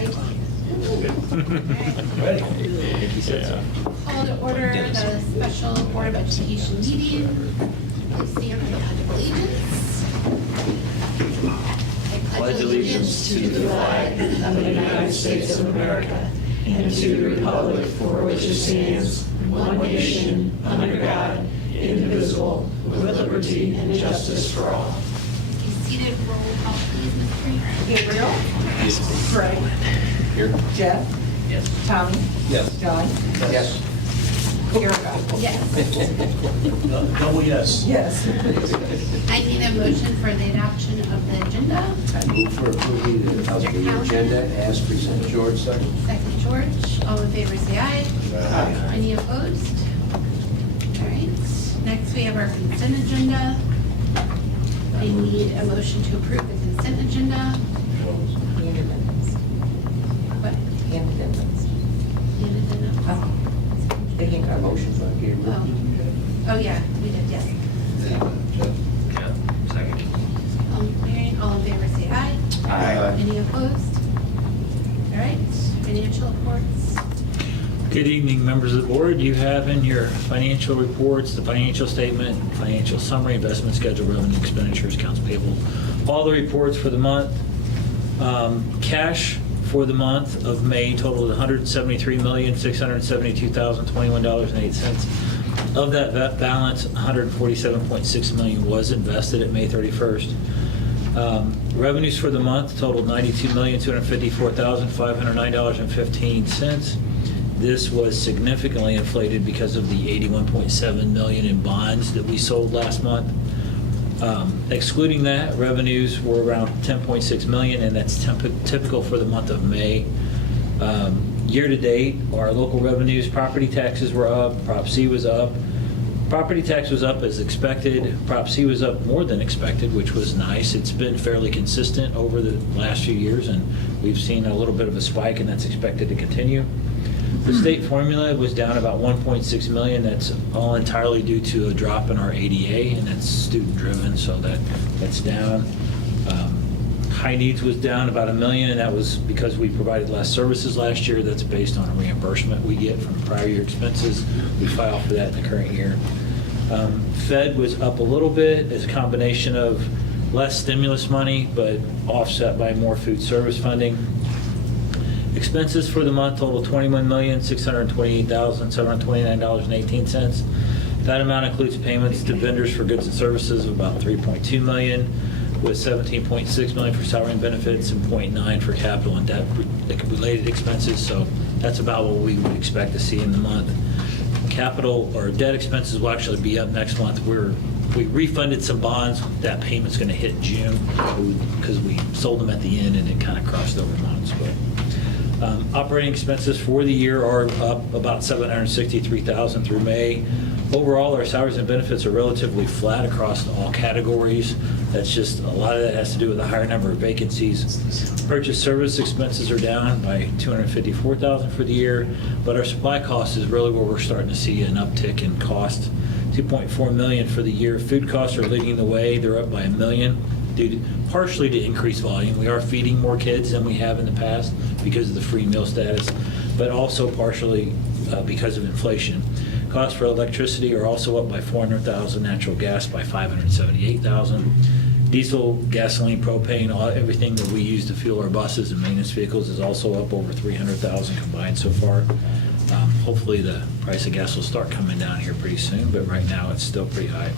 Ready? Ready. Call to order the special Board of Education meeting. Please stand for the Pledge of Allegiance. I Pledge allegiance to the flag of the United States of America and to the republic for which it stands, one nation, under God, indivisible, with liberty and justice for all. Be seated. Roll call, please, Ms. Green. Gabriel? Greg? Here. Jeff? Yes. Tommy? Yes. John? Yes. Erica? Yes. Double yes. Yes. I need a motion for the adoption of the agenda. I move for approving of the agenda as presented. George, second. Second, George. All in favor, say aye. Aye. Any opposed? All right. Next, we have our consent agenda. I need a motion to approve the consent agenda. Hand amendments. What? Hand amendments. Hand addendum? Oh. They can A go. motion by Gabriel. Oh, yeah, we did, yes. Yeah, second. All in favor, say aye. Aye. Any opposed? All right, financial reports. Good evening, members of the board. You have in your financial reports, the financial statement, financial summary, investment schedule, revenue, expenditures, accounts payable, all the reports for the month. Cash for the month of May totaled $173,672,021.08. Of that balance, $147.6 million was invested at May 31st. Revenues for the month totaled $92,254,509.15. This was significantly inflated because of the $81.7 million in bonds that we sold last month. Excluding that, revenues were around $10.6 million, and that's typical for the month of May. Year to date, our local revenues, property taxes were up, Prop C was up. Property tax was up as expected. Prop C was up more than expected, which was nice. It's been fairly consistent over the last few years, and we've seen a little bit of a spike, and that's expected to continue. The state formula was down about $1.6 million. That's all entirely due to a drop in our ADA, and that's student-driven, so that's down. High needs was down about $1 million, and that was because we provided less services last year. That's based on a reimbursement we get from prior year expenses. We file for that in the current year. Fed was up a little bit as a combination of less stimulus money, but offset by more food service funding. Expenses for the month total $21,628,729.18. That amount includes payments to vendors for goods and services of about $3.2 million, with $17.6 million for salary and benefits and $0.9 million for capital and debt-related expenses. So that's about what we would expect to see in the month. Capital or debt expenses will actually be up next month. We refunded some bonds. That payment's going to hit June because we sold them at the end and it kind of crossed over months. But operating expenses for the year are up about $763,000 through May. Overall, our salaries and benefits are relatively flat across all categories. That's just, a lot of that has to do with the higher number of vacancies. Purchase service expenses are down by $254,000 for the year, but our supply cost is really where we're starting to see an uptick in cost. $2.4 million for the year. Food costs are leading the way. They're up by $1 million. Partially to increase volume. We are feeding more kids than we have in the past because of the free meal status, but also partially because of inflation. Costs for electricity are also up by $400,000, natural gas by $578,000. Diesel, gasoline, propane, everything that we use to fuel our buses and maintenance vehicles is also up over $300,000 combined so far. Hopefully the price of gas will start coming down here pretty soon, but right now it's still pretty high.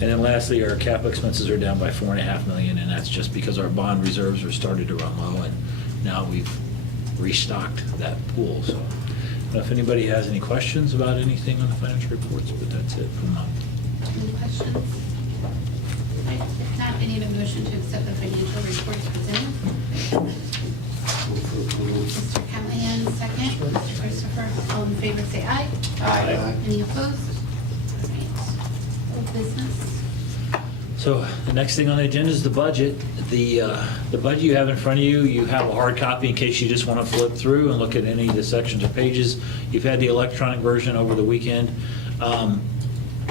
And then lastly, our capital expenses are down by $4.5 million, and that's just because our bond reserves are started to run low, and now we've restocked that pool. So I don't know if anybody has any questions about anything on the financial reports, but that's it for the month. Any questions? Right, if not, I need a motion to accept the financial reports presented. Mr. Callahan, second. Mr. Christopher, all in favor, say aye. Aye. Any opposed? All right. Old business. So the next thing on the agenda is the budget. The budget you have in front of you, you have a hard copy in case you just want to flip through and look at any of the sections or pages. You've had the electronic version over the weekend.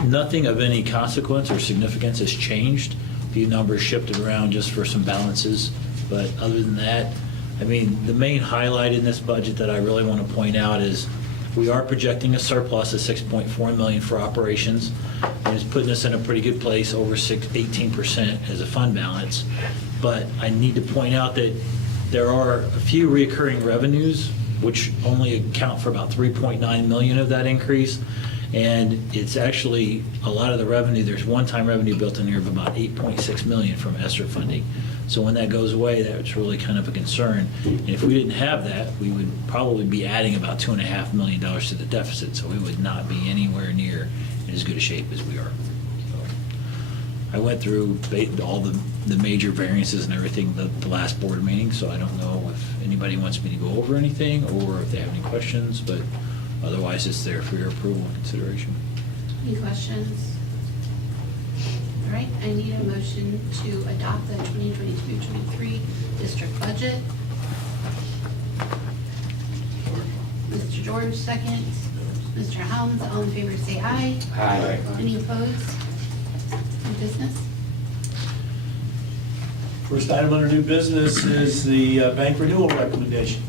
Nothing of any consequence or significance has changed. A few numbers shifted around just for some balances, but other than that, I mean, the main highlight in this budget that I really want to point out is we are projecting a surplus of $6.4 million for operations, and it's putting us in a pretty good place, over 18% as a fund balance. But I need to point out that there are a few recurring revenues, which only account for about 3.9 million of that increase. And it's actually, a lot of the revenue, there's one-time revenue built in here of about 8.6 million from ESSER funding. So when that goes away, that's really kind of a concern. And if we didn't have that, we would probably be adding about $2.5 million to the deficit. So we would not be anywhere near in as good a shape as we are. So I went through all the major variances and everything the last board meeting, so I don't know if anybody wants me to go over anything or if they have any questions, but otherwise it's there for your approval and consideration. Any questions? All right, I need a motion to adopt the 2022-23 district budget. Mr. George, second. Mr. Helms, all in favor say aye. Aye. Any opposed? New business? First item under new business is the bank renewal recommendation.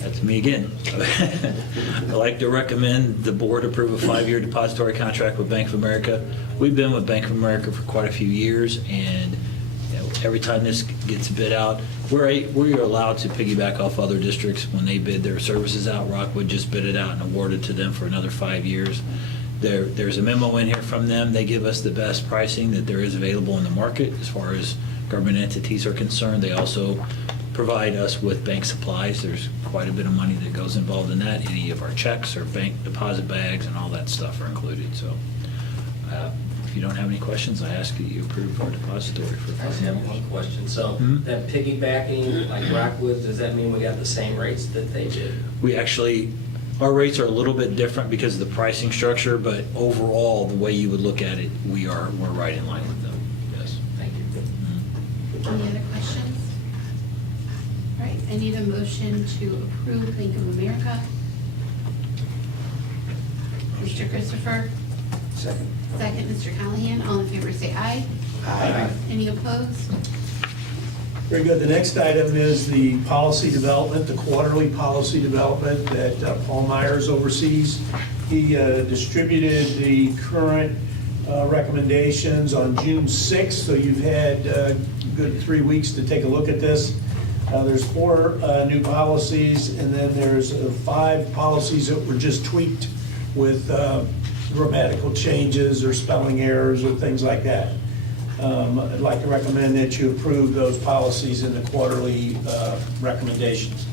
That's me again. I'd like to recommend the board approve a 5-year depository contract with Bank of America. We've been with Bank of America for quite a few years, and every time this gets bid out, we're allowed to piggyback off other districts when they bid their services out. Rockwood just bid it out and awarded to them for another 5 years. There's a memo in here from them. They give us the best pricing that there is available in the market as far as government entities are concerned. They also provide us with bank supplies. There's quite a bit of money that goes involved in that. Any of our checks or bank deposit bags and all that stuff are included. So if you don't have any questions, I ask that you approve our depository for I 5 just have years. one question. So Mhm. that piggybacking, like Rockwood, does that mean we got the same rates that they did? We actually, our rates are a little bit different because of the pricing structure, but overall, the way you would look at it, we're right in line with them. Yes. Thank you. Mhm. Any other questions? All right, I need a motion to approve Bank of America. Mr. Christopher, Second. second, Mr. Callahan, all in favor say aye. Aye. Any opposed? Very good. The next item is the policy development, the quarterly policy development that Paul Myers oversees. He distributed the current recommendations on June 6th, so you've had a good 3 weeks to take a look at this. There's 4 new policies, and then there's 5 policies that were just tweaked with grammatical changes or spelling errors or things like that. I'd like to recommend that you approve those policies in the quarterly recommendations.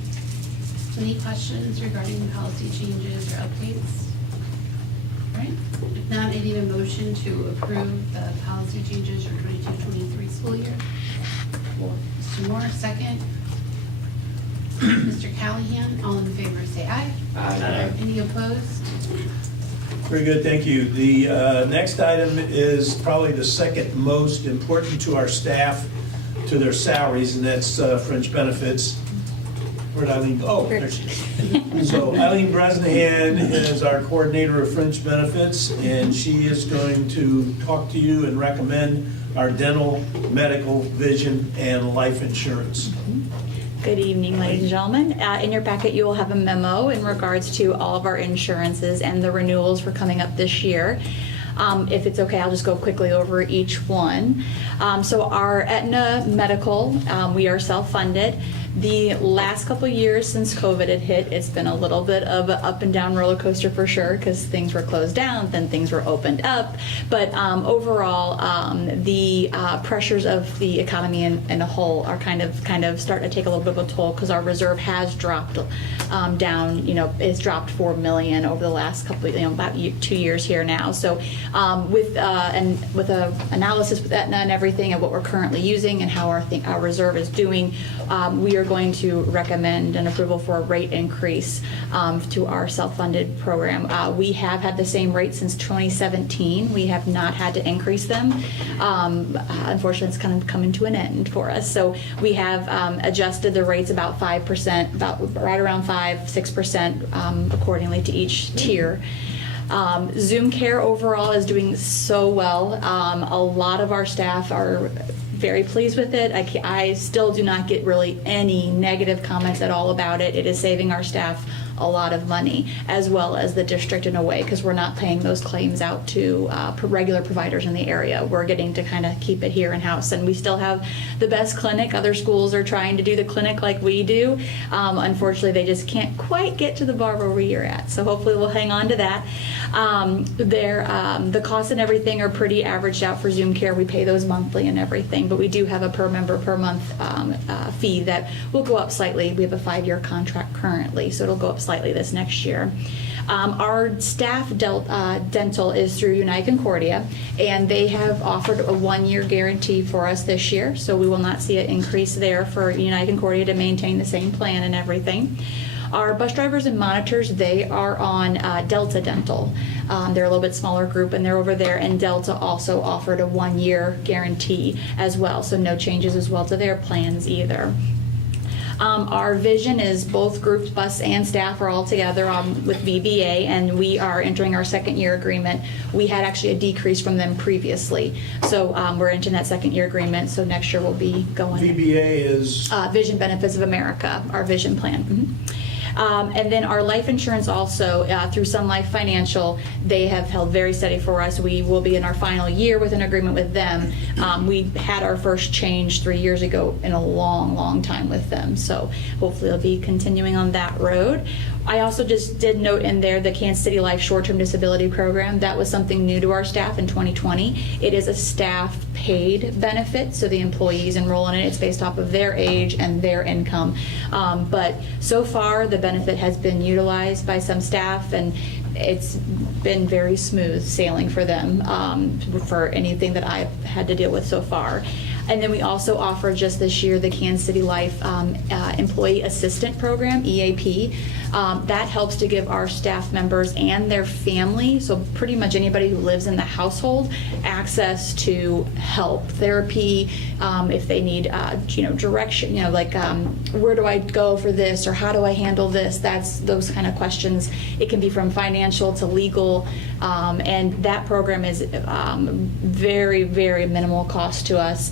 Any questions regarding the policy changes or updates? All right, if not, I need a motion to approve the policy changes for 22-23 school year. Mr. Moore, second. Mr. Callahan, all in favor say aye. Aye. Any opposed? Very good, thank you. The next item is probably the second most important to our staff, to their salaries, and that's fringe benefits. Where'd Eileen go? Oh, there she is. So Eileen Bresnahan is our coordinator of fringe benefits, and she is going to talk to you and recommend our dental, medical, vision, and life insurance. Good evening, ladies and gentlemen. In your packet, you will have a memo in regards to all of our insurances and the renewals for coming up this year. If it's okay, I'll just go quickly over each one. So our Aetna medical, we are self-funded. The last couple of years since COVID had hit, it's been a little bit of an up and down roller coaster for sure, because things were closed down, then things were opened up. But overall, the pressures of the economy in a whole are kind of starting to take a little bit of a toll, because our reserve has dropped down. It's dropped $4 million over the last couple of, about 2 years here now. So with a analysis with Aetna and everything, and what we're currently using and how our reserve is doing, we are going to recommend an approval for a rate increase to our self-funded program. We have had the same rate since 2017. We have not had to increase them. Unfortunately, it's kind of coming to an end for us. So we have adjusted the rates about 5%, about right around 5-6% accordingly to each tier. Zoom Care overall is doing so well. A lot of our staff are very pleased with it. I still do not get really any negative comments at all about it. It is saving our staff a lot of money, as well as the district in a way, because we're not paying those claims out to regular providers in the area. We're getting to kind of keep it here in-house, and we still have the best clinic. Other schools are trying to do the clinic like we do. Unfortunately, they just can't quite get to the bar where we are at, so hopefully we'll hang on to that. The costs and everything are pretty averaged out for Zoom Care. We pay those monthly and everything, but we do have a per member per month fee that will go up slightly. We have a 5-year contract currently, so it'll go up slightly this next year. Our staff dental is through United Concordia, and they have offered a 1-year guarantee for us this year, so we will not see an increase there for United Concordia to maintain the same plan and everything. Our bus drivers and monitors, they are on Delta Dental. They're a little bit smaller group, and they're over there, and Delta also offered a 1-year guarantee as well, so no changes as well to their plans either. Our vision is both groups, bus and staff, are all together with VBA, and we are entering our 2nd-year agreement. We had actually a decrease from them previously, so we're entering that 2nd-year agreement, so next year we'll be going. VBA is? Vision Benefits of America, our vision plan. And then our life insurance also, through Sun Life Financial, they have held very steady for us. We will be in our final year with an agreement with them. We had our first change 3 years ago in a long, long time with them. So hopefully they'll be continuing on that road. I also just did note in there the Kansas City Life Short-Term Disability Program. That was something new to our staff in 2020. It is a staff paid benefit, so the employees enroll in it. It's based off of their age and their income. But so far, the benefit has been utilized by some staff, and it's been very smooth sailing for them for anything that I've had to deal with so far. And then we also offer just this year the Kansas City Life Employee Assistant Program, EAP. That helps to give our staff members and their family, so pretty much anybody who lives in the household, access to help, therapy, if they need direction, like where do I go for this, or how do I handle this? That's those kind of questions. It can be from financial to legal, and that program is very, very minimal cost to us.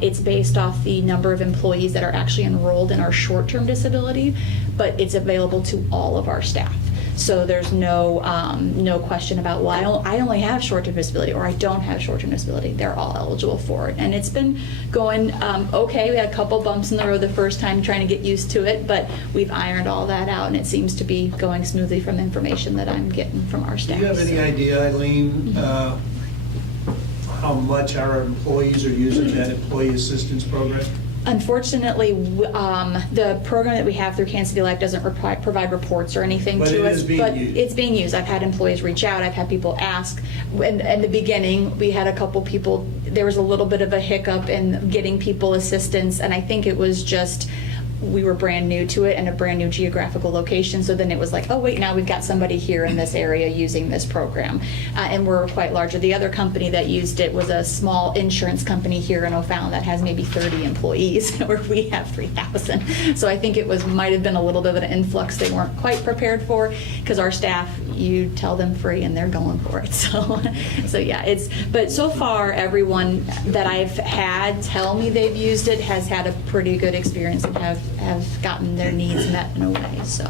It's based off the number of employees that are actually enrolled in our short-term disability, but it's available to all of our staff. So there's no question about, well, I only have short-term disability, or I don't have short-term disability. They're all eligible for it. And it's been going okay. We had a couple bumps in the road the first time trying to get used to it, but we've ironed all that out, and it seems to be going smoothly from the information that I'm getting from our staff. Do you have any idea, Eileen, how much our employees are using that employee assistance program? Unfortunately, the program that we have through Kansas City Life doesn't provide reports or anything But to it us. is being But used. it's being used. I've had employees reach out. I've had people ask. In the beginning, we had a couple people, there was a little bit of a hiccup in getting people assistance, and I think it was just we were brand new to it and a brand new geographical location. So then it was like, oh wait, now we've got somebody here in this area using this program. And we're quite larger. The other company that used it was a small insurance company here in O'Fallon that has maybe 30 employees, where we have 3,000. So I think it might have been a little bit of an influx they weren't quite prepared for, because our staff, you tell them free and they're going for it. So yeah, but so far everyone that I've had tell me they've used it has had a pretty good experience and have gotten their needs met in a way. So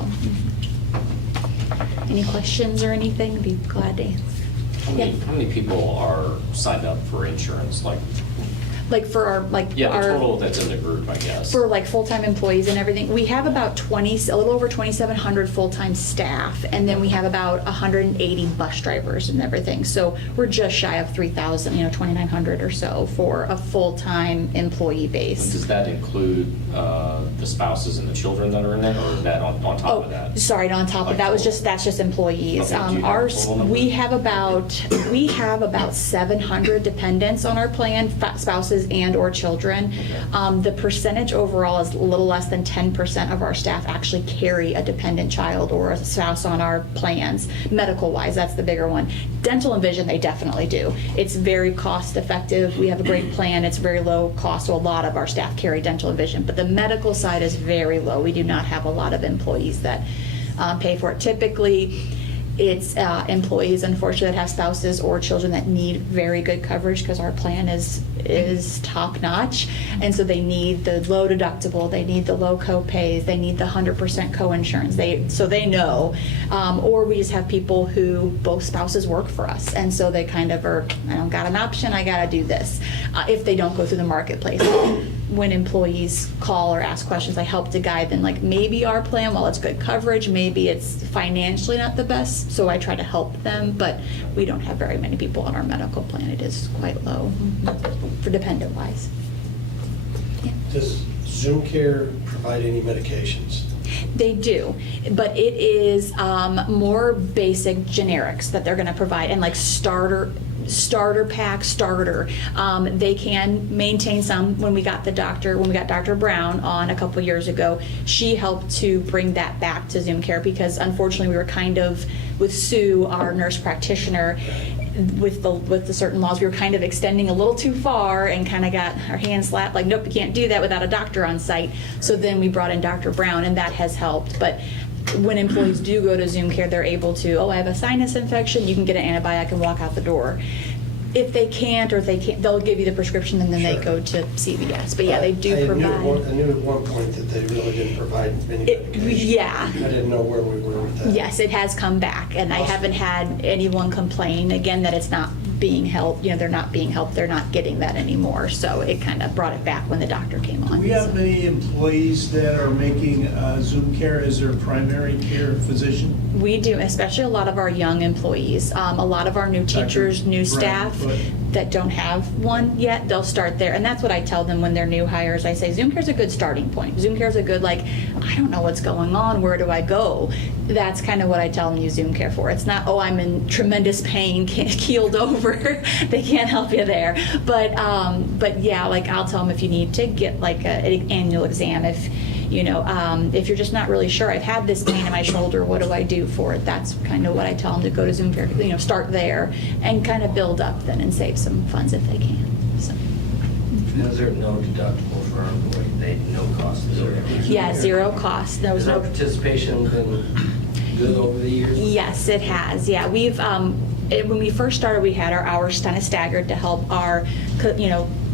any questions or anything, I'd be glad to answer. How many people are signed up for insurance? Like for our The total that's in the group, I guess. For like full-time employees and everything, we have about a little over 2,700 full-time staff, and then we have about 180 bus drivers and everything. So we're just shy of 3,000, 2,900 or so for a full-time employee base. Does that include the spouses and the children that are in it, or is that on top of that? Sorry, on top of that that's just employees. Okay, do you have a total number? We have about 700 dependents on our plan, spouses and or children. The percentage overall is a little less than 10% of our staff actually carry a dependent child or a spouse on our plans. Medical wise, that's the bigger one. Dental and vision, they definitely do. It's very cost effective. We have a great plan. It's very low cost, so a lot of our staff carry dental and vision, but the medical side is very low. We do not have a lot of employees that pay for it. Typically, It's employees, unfortunately, that have spouses or children that need very good coverage because our plan is top notch. And so they need the low deductible, they need the low co-pays, they need the 100% co-insurance. So they know. Or we just have people who both spouses work for us. And so they kind of are, I don't got an option, I got to do this. If they don't go through the marketplace. When employees call or ask questions, I help to guide them, like maybe our plan, while it's good coverage, maybe it's financially not the best, so I try to help them, but we don't have very many people on our medical plan. It is quite low for dependent-wise. Yeah. Does ZoomCare provide any medications? They do, but it is more basic generics that they're going to provide, and like starter pack, they can maintain some. When we got Dr. Brown on a couple years ago, she helped to bring that back to ZoomCare because unfortunately we were kind of, with Sue, our nurse practitioner, with the certain laws, we were kind of extending a little too far and kind of got our hands slapped, like, nope, you can't do that without a doctor on site. So then we brought in Dr. Brown, and that has helped. But when employees do go to ZoomCare, they're able to, I have a sinus infection, you can get an antibiotic and walk out the door. If they can't, they'll give you the prescription and then they Sure. go to CVS. But yeah, they do provide. I knew at one point that they really didn't provide any medication. Yeah. I didn't know where we were with that. Yes, it has come back, and I Awesome. haven't had anyone complain, again, that it's not being helped, they're not being helped, they're not getting that anymore, so it kind of brought it back when the doctor came Do on. we have so. many employees that are making ZoomCare as their primary care physician? We do, especially a lot of our young employees, a lot of our new teachers, new staff that don't have one yet, they'll start there, and that's what I tell them when they're new hires. I say, ZoomCare's a good starting point. ZoomCare's a good, like, I don't know what's going on, where do I go? That's kind of what I tell them use ZoomCare for. It's not, oh, I'm in tremendous pain, keeled over, they can't help you there. But yeah, like, I'll tell them if you need to get like an annual exam, if you're just not really sure, I've had this pain in my shoulder, what do I do for it? That's kind of what I tell them, to go to ZoomCare, start there and kind of build up then and save some funds if they can. So. Is there no deductible for our employee? They no cost? Yeah, zero cost. There was Has our no. participation been good over the years? Yes, it has. Yeah, we've when we first started, we had our hours kind of staggered to help our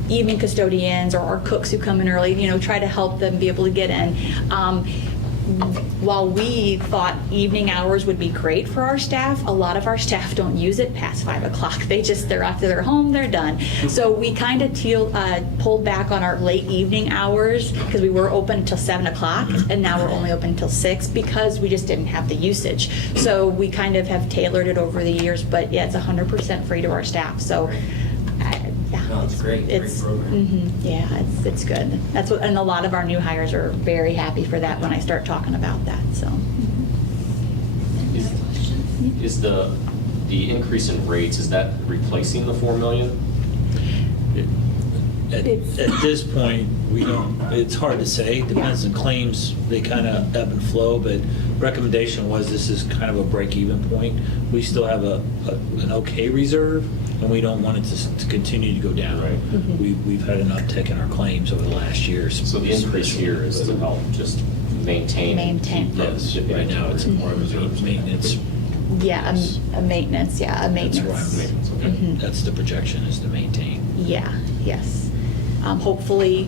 evening custodians or our cooks who come in early, try to help them be able to get in. While we thought evening hours would be great for our staff, a lot of our staff don't use it past 5 o'clock. They're after they're home, they're done. So we kind of pulled back on our late evening hours because we were open until 7 o'clock, and now we're only open until 6 because we just didn't have the usage. So we kind of have tailored it over the years, but yeah, it's 100% free to our staff. So. Yeah, No, it's great. Great program. Yeah, it's good. That's what, and a lot of our new hires are very happy for that when I start talking about that. So. Is- Is the increase in rates, is that replacing the 4 million? At this point, we don't, it's hard to say, depends on claims, they kind of ebb and flow, but recommendation was this is kind of a break-even point. We still have an okay reserve, and we don't want it to continue to go down. Right. We've had an uptick in our claims over the last year. So the increase here is to help just maintain. Maintain. Yes, right now it's more of a maintenance. Yeah, a maintenance. Yeah, a That's maintenance. why Maintenance, okay. that's the projection, is to maintain. Yeah. Yes. Hopefully,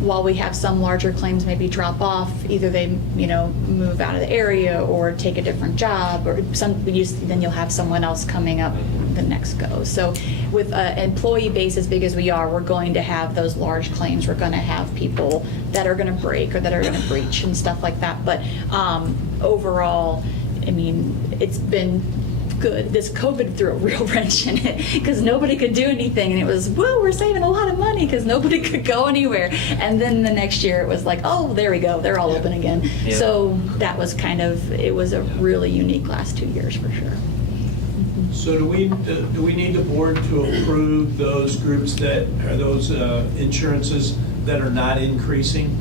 while we have some larger claims maybe drop off, either they move out of the area or take a different job, or then you'll have someone else coming up the next go. So with an employee base as big as we are, we're going to have those large claims. We're going to have people that are going to break or that are going to breach and stuff like that. But overall, I mean, it's been good. This COVID threw a real wrench in it because nobody could do anything, and it was, whoa, we're saving a lot of money because nobody could go anywhere. And then the next year it was like, oh, there we go, they're all open again. Yeah. So that was it was a really unique last 2 years for sure. So do we need the board to approve those groups that are those insurances that are not increasing?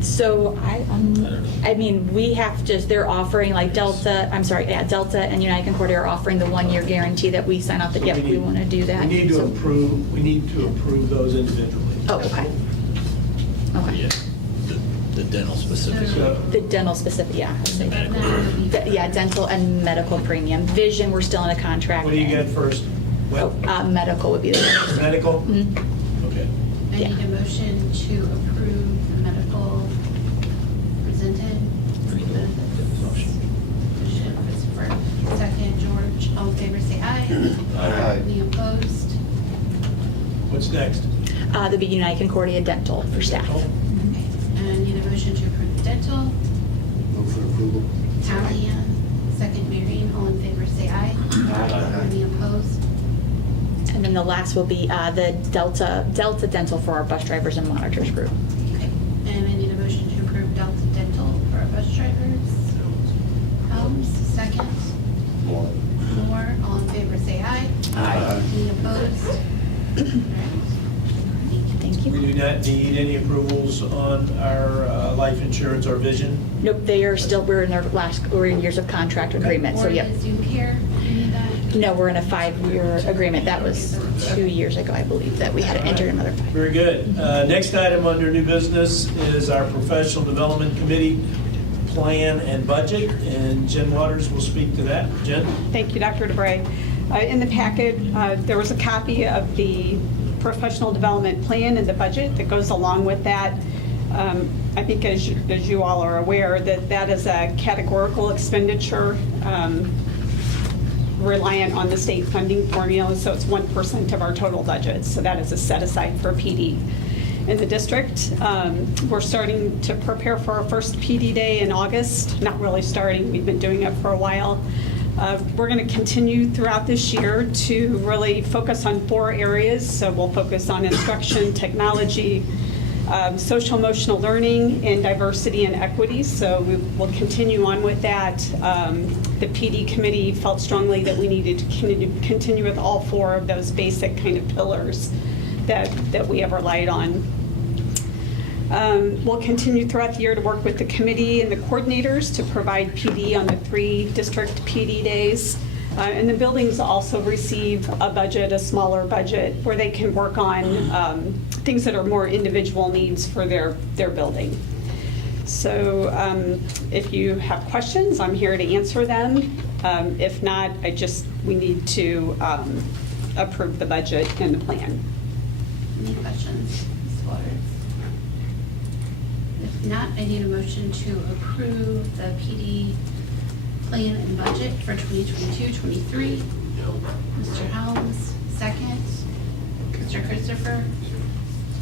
So I mean, we have to, they're offering like Delta and United Concordia are offering the 1-year guarantee that we sign off that, yep, we want to do that. We need to So- approve those individually. Oh, okay. Okay. Yeah, the dental specific. So- The dental specific, yeah. The medical. Yeah, dental and medical premium. Vision, we're still in a contract. What do you get first? Well, Medical would be the first. medical? Mhm. Okay. I need a motion to approve the medical presented. Motion. Motion, Christopher. Second, George. All in favor, say aye. Aye. Any opposed? What's next? The Big United Concordia Dental for staff. Dental? Okay. And I need a motion to approve the dental. Move for approval. Talia. Second, Marion. All in favor, say aye. Any opposed? And then the last will be the Delta Dental for our bus drivers and monitors group. Okay. And I need a motion to approve Delta Dental for our bus drivers. Helms, second. More. Moore, all in favor, say aye. Aye. Any opposed? All right. Thank We you. do not need any approvals on our life insurance or vision. Nope, they are still, we're in years of contract agreement, so Or yep. is Zoom Care, any of that? No, we're in a 5-year agreement. That was 2 years ago, I believe, that we had to enter another 5. Very good. Next item under new business is our Professional Development Committee plan and budget, and Jen Waters will speak to that. Jen? Thank you, Dr. DeBrey. In the packet, there was a copy of the professional development plan and the budget that goes along with that. I think as you all are aware, that is a categorical expenditure reliant on the state funding formula, so it's 1% of our total budget. So that is a set aside for PD. In the district, we're starting to prepare for our first PD day in August. Not really starting, we've been doing it for a while. We're going to continue throughout this year to really focus on 4 areas. So we'll focus on instruction, technology, social emotional learning, and diversity and equity. So we will continue on with that. The PD committee felt strongly that we needed to continue with all 4 of those basic kind of pillars that we have relied on. We'll continue throughout the year to work with the committee and the coordinators to provide PD on the 3 district PD days. And the buildings also receive a budget, a smaller budget, where they can work on things that are more individual needs for their building. So if you have questions, I'm here to answer them. If not, we need to approve the budget and the plan. Any questions, Ms. Waters? If not, I need a motion to approve the PD plan and budget for 2022-23. Mr. Helms, second. Mr. Christopher.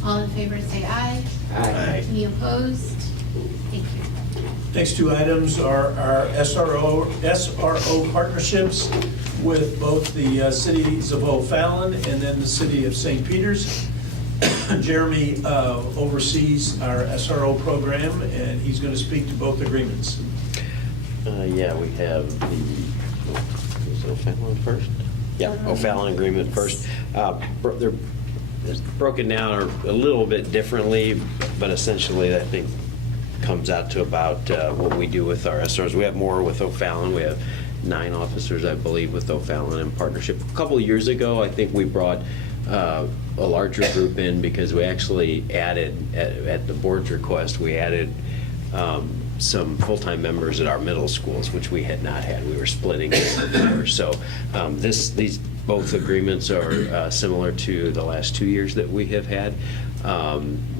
All in favor, say aye. Aye. Any opposed? Thank you. Next 2 items are our SRO partnerships with both the cities of O'Fallon and then the city of St. Peters. Jeremy oversees our SRO program, and he's going to speak to both agreements. Yeah, we have is O'Fallon first? Yeah, O'Fallon agreement first. They're broken down a little bit differently, but essentially I think comes out to about what we do with our SROs. We have more with O'Fallon. We have 9 officers, I believe, with O'Fallon in partnership. A couple of years ago, I think we brought a larger group in because we actually added, at the board's request, we added some full-time members at our middle schools, which we had not had. We were splitting it. So these both agreements are similar to the last 2 years that we have had.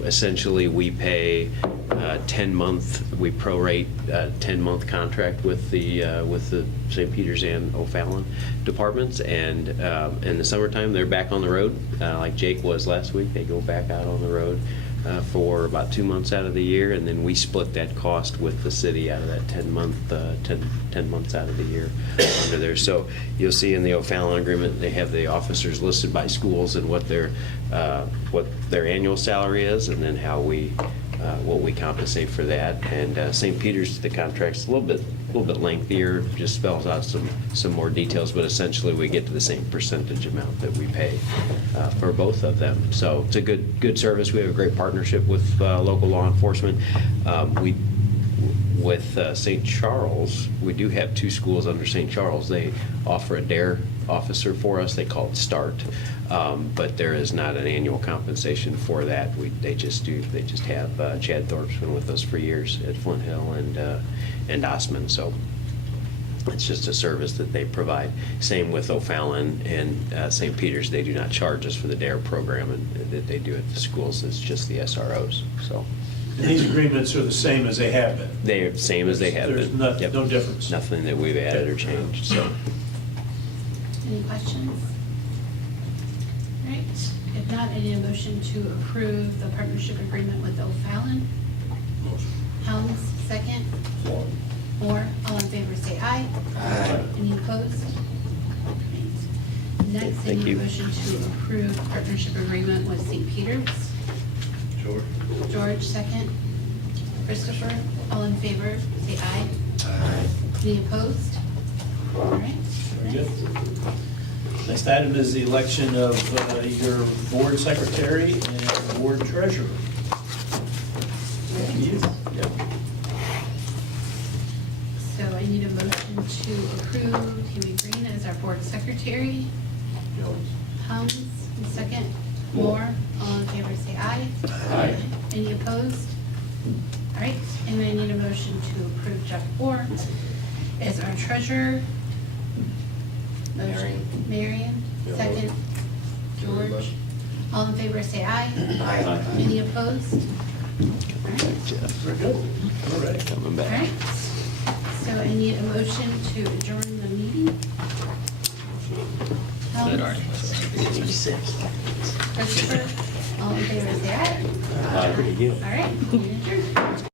Essentially, we pay 10-month, we prorate a 10-month contract with the St. Peters and O'Fallon departments, and in the summertime they're back on the road, like Jake was last week. They go back out on the road for about 2 months out of the year, and then we split that cost with the city out of that 10 months out of the year under there. So you'll see in the O'Fallon agreement, they have the officers listed by schools and what their annual salary is, and then how what we compensate for that. And St. Peters, the contract's a little bit lengthier, just spells out some more details, but essentially we get to the same percentage amount that we pay for both of them. So it's a good service. We have a great partnership with local law enforcement. With St. Charles, we do have 2 schools under St. Charles. They offer a DARE officer for us. They call it START, but there is not an annual compensation for that. They just have Chad Thorpe's been with us for years at Flint Hill and Osmond. So It's just a service that they provide. Same with O'Fallon and St. Peter's. They do not charge us for the DARE program that they do at the schools. It's just the SROs, so. And these agreements are the same as they have been? They are the same as they have There's been. no Yep. no difference? Nothing that we've added or changed, so. Any questions? All right, if not, I need a motion to approve the partnership agreement with O'Fallon. Helms, second. Moore, all in favor, say aye. Aye. Any opposed? Great. Next, I Thank need a you. motion to approve partnership agreement with St. Peter's. George, second. Christopher, all in favor, say aye. Aye. Any opposed? All right. Very good. Next item is the election of your board secretary and board treasurer. Yep. So I need a motion to approve Tammy Green as our board secretary. Helms, second. Moore, all in favor, say aye. Aye. Any opposed? All right, and I need a motion to approve Jeff Orr as our treasurer. Motion. Marion, second. George, all in favor, say aye. Aye. Any opposed? All right. Jeff, Very good. All right. coming All back. right, so I need a motion to adjourn the meeting. Helms, Christopher, all in favor, say aye. Pretty good. All right, meeting adjourned.